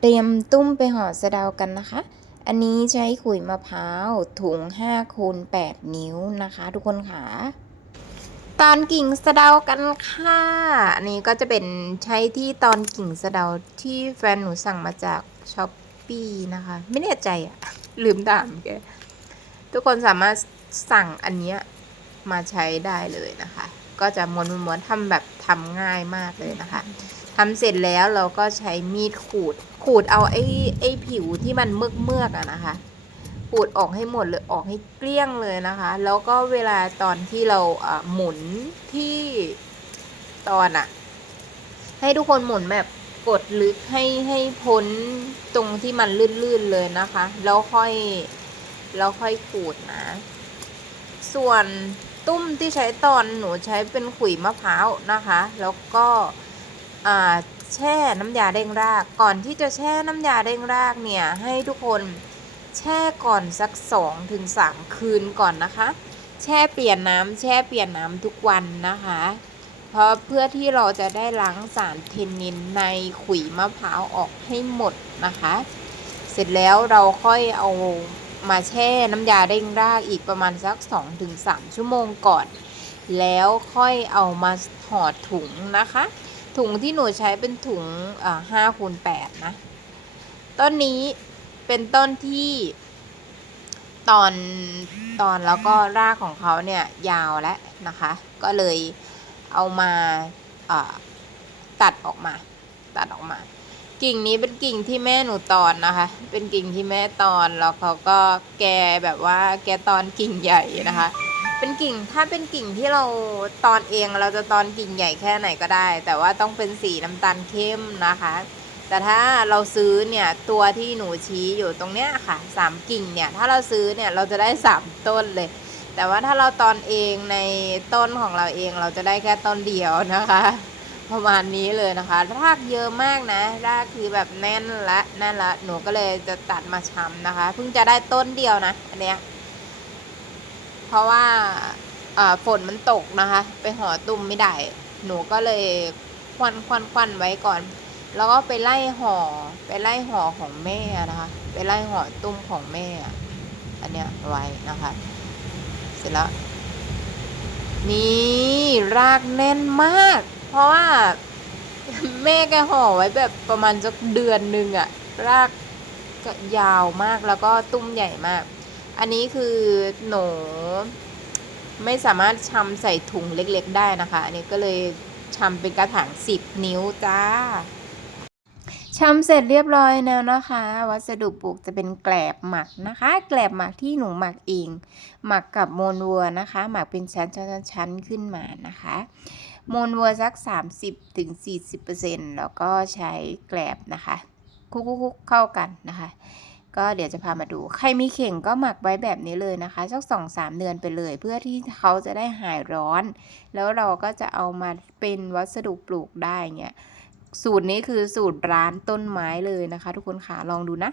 เตรียมตุ้มไปห่อสะเดากันนะคะ อันนี้ใช้ขุยมะพร้าวถุง5คูณ8นิ้วนะคะ ทุกคนค่ะตอนกิ่งสะเดากันค่ะอันนี้ก็จะเป็นใช้ที่ตอนกิ่งสะเดาที่แฟนหนูสั่งมาจากช้อปปีนะคะ ไม่แน่ใจอะลืมถามแกทุกคนสามารถสั่งอันเนี้ยมาใช้ได้เลยนะคะ ก็จะม้วนๆๆทำแบบทำง่ายมากเลยนะคะ ทำเสร็จแล้วเราก็ใช้มีดขูด ขูดเอาไอ้ไอ้ผิวที่มันเมือกเมือกอะนะคะ ขูดออกให้หมดเลยออกให้เกลี้ยงเลยนะคะ แล้วก็เวลาตอนที่เราหมุนที่ตอนอะให้ทุกคนหมุนแบบกดลึกให้ให้พ้นตรงที่มันลื่นๆเลยนะคะ แล้วค่อยแล้วค่อยขูดนะ ส่วนตุ้มที่ใช้ตอนหนูใช้เป็นขุยมะพร้าวนะคะ แล้วก็ แช่น้ำยาเด้งราก ก่อนที่จะแช่น้ำยาเด้งรากเนี่ยให้ทุกคนแช่ก่อนสัก2-3ถึงคืนก่อนนะคะ แช่เปลี่ยนน้ำแช่เปลี่ยนน้ำทุกวันนะคะ เพราะเพื่อที่เราจะได้ล้างสารเทนนินในขุยมะพร้าวออกให้หมดนะคะ เสร็จแล้วเราค่อยเอามาแช่น้ำยาเร่งรากอีกประมาณสัก 2-3 ชั่วโมงก่อน แล้วค่อยเอามาห่อถุงนะคะ ถุงที่หนูใช้เป็นถุงห้าคูณแปดนะ ต้นนี้เป็นต้นที่ตอนตอนแล้วก็รากของเขาเนี่ยยาวแล้วนะคะ ก็เลยเอามาอ่าตัดออกมา ตัดออกมา กิ่งนี้เป็นกิ่งที่แม่หนูตอนนะคะ เป็นกิ่งที่แม่ตอนแล้วเขาก็แกแบบว่าแกตอนกิ่งใหญ่นะคะ เป็นกิ่งถ้าเป็นกิ่งที่เราตอนเองเราจะตอนกิ่งใหญ่แค่ไหนก็ได้ แต่ว่าต้องเป็นสีน้ำตาลเข้มนะคะ แต่ถ้าเราซื้อเนี่ยตัวที่หนูชี้อยู่ตรงเนี้ยค่ะสามกิ่งเนี่ยถ้าเราซื้อเนี่ยเราจะได้สามต้นเลย แต่ว่าถ้าเราตอนเองในต้นของเราเองเราจะได้แค่ต้นเดียวนะคะ ประมาณนี้เลยนะคะรากเยอะมากนะรากคือแบบแน่นละแน่นละหนูก็เลยจะตัดมาชำนะคะเพิ่งจะได้ต้นเดียวนะอันเนี้ย เพราะว่าฝนมันตกนะคะ ไปห่อตุ้มไม่ได้ หนูก็เลยควันควันควันไว้ก่อน แล้วก็ไปไล่ห่อไปไล่ห่อของแม่นะคะ ไปไล่ห่อตุ้มของแม่ อันเนี้ยไว้นะคะ เสร็จแล้วนี่รากแน่นมาก เพราะว่าแม่แกห่อไว้แบบประมาณสักเดือนหนึ่งอะรากก็ยาวมากแล้วก็ตุ้มใหญ่มาก อันนี้คือหนูไม่สามารถชำใส่ถุงเล็กๆ ได้นะคะ อันนี้ก็เลยชำเป็นกระถาง10 นิ้วจ้าชำเสร็จเรียบร้อยแล้วนะคะ วัสดุปลูกจะเป็นแกลบหมักนะคะ แกลบหมักที่หนูหมักเองหมักกับโมนวัวนะคะ หมักเป็นชั้นๆๆขึ้นมานะคะโมนวัวสัก 30ถึง40%แล้วก็ใช้แกลบนะคะ คุกๆเข้ากันนะคะ ก็เดี๋ยวจะพามาดู ใครมีเข่งก็หมักไว้แบบนี้เลยนะคะสักสองสามเดือนไปเลย เพื่อที่เขาจะได้หายร้อน แล้วเราก็จะเอามาเป็นวัสดุปลูกได้เงี้ยสูตรนี้คือสูตรร้านต้นไม้เลยนะคะ ทุกคนค่ะลองดูนะ